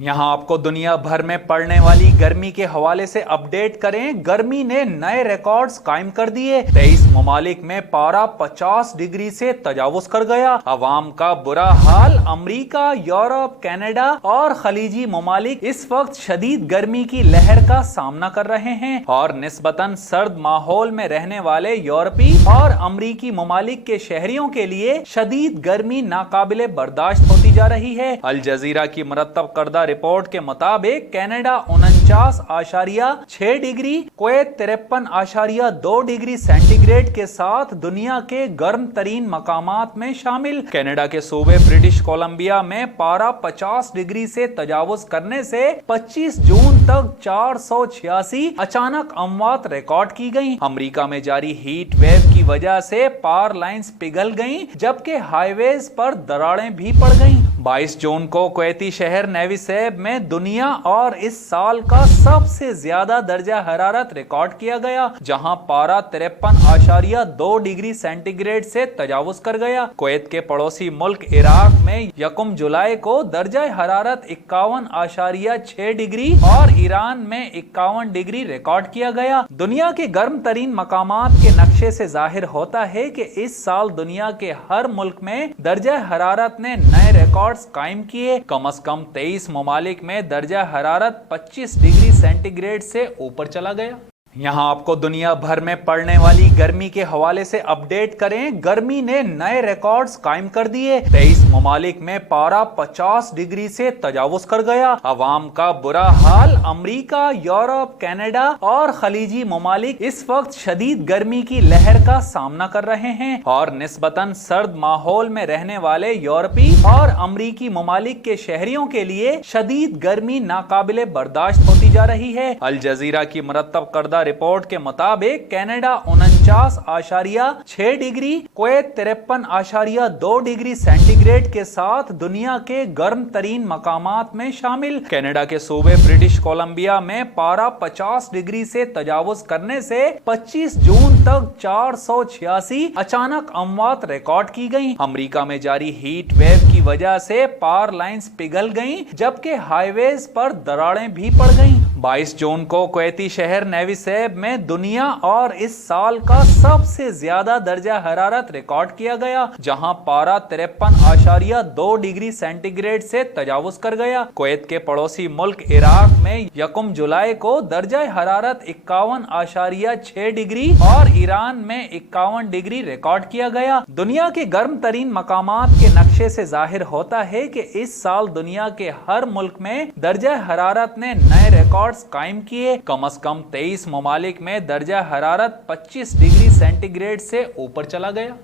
यहाँ आपको दुनिया भर में पड़ने वाली गर्मी के हवाले से अपडेट करें। गर्मी ने नए रिकॉर्ड्स कायम कर दिए। 23 ममालिक में पारा 50 डिग्री से तजावुज कर गया। अवाम का बुरा हाल। अमेरिका, यूरोप, कनाडा और खलीजी ममालिक इस वक्त शदीद गर्मी की लहर का सामना कर रहे हैं और निस्बतन सर्द माहौल में रहने वाले यूरोपी और अमरीकी ममालिक के शहरियों के लिए शदीद गर्मी नाकाबिले बर्दाश्त होती जा रही है। अल जजीरा की मुरतब करदा रिपोर्ट के मुताबिक Canada 49.6 degree, Kuwait 53.2 degree centigrade के साथ दुनिया के गर्म तरीन मकामात में शामिल। कनाडा के सूबे ब्रिटिश कोलंबिया में पारा 50 डिग्री से तजावुज करने से 25 जून तक 486 अचानक अमवात रिकॉर्ड की गयी। अमेरिका में जारी हीट वेव की वजह से पावर लाइन्स पिघल गयी, जबकि हाईवेज पर दरारें भी पड़ गयी। 22 जून को कुवैती शहर नेवी सैब में दुनिया और इस साल का सबसे ज्यादा दर्जा हरारत रिकॉर्ड किया गया, जहां पारा 53.2 डिग्री सेंटीग्रेड से तजावुज कर गया। कुवैत के पड़ोसी मुल्क इराक में 1 जुलाई को दर्जा हरारत 51.6 डिग्री और ईरान में 51 डिग्री रिकॉर्ड किया गया। दुनिया के गर्म तरीन मकामात के नक्शे से जाहिर होता है कि इस साल दुनिया के हर मुल्क में दर्जा हरारत ने नए रिकॉर्ड कायम किए। कम से कम 23 ममालिक में दर्जा हरारत 25 डिग्री सेंटीग्रेड से ऊपर चला गया। यहाँ आपको दुनिया भर में पड़ने वाली गर्मी के हवाले से अपडेट करें। गर्मी ने नए रिकॉर्ड्स कायम कर दिए। 23 ममालिक में पारा 50 डिग्री से तजावुज कर गया। अवाम का बुरा हाल। अमेरिका, यूरोप, कनाडा और खलीजी ममालिक इस वक्त शदीद गर्मी की लहर का सामना कर रहे हैं और निस्बतन सर्द माहौल में रहने वाले यूरोपी और अमरीकी ममालिक के शहरियों के लिए शदीद गर्मी नाकाबिले बर्दाश्त होती जा रही है। अल जजीरा की मुरतब करदा रिपोर्ट के मुताबिक Canada 49.6 degree, Kuwait 53.2 degree centigrade के साथ दुनिया के गर्म तरीन मकामात में शामिल। कनाडा के सूबे ब्रिटिश कोलंबिया में पारा 50 डिग्री से तजावुज करने से 25 जून तक 486 अचानक अमवात रिकॉर्ड की गयी। अमेरिका में जारी हीट वेव की वजह से पावर लाइन्स पिघल गयी, जबकि हाईवेज पर दरारें भी पड़ गयी। 22 जून को कुवैती शहर नेवी सैब में दुनिया और इस साल का सबसे ज्यादा दर्जा हरारत रिकॉर्ड किया गया, जहां पारा 53.2 डिग्री सेंटीग्रेड से तजावुज कर गया। कुवैत के पड़ोसी मुल्क इराक में 1 जुलाई को दर्जा हरारत 51.6 डिग्री और ईरान में 51 डिग्री रिकॉर्ड किया गया। दुनिया के गर्म तरीन मकामात के नक्शे से जाहिर होता है कि इस साल दुनिया के हर मुल्क में दर्जा हरारत ने नए रिकॉर्ड कायम किए। कम से कम 23 ममालिक में दर्जा हरारत 25 डिग्री सेंटीग्रेड से ऊपर चला गया।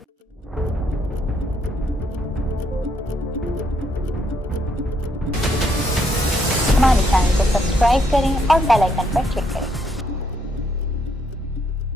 हमारे चैनल को सब्सक्राइब करें और बेल आइकन पर क्लिक करें।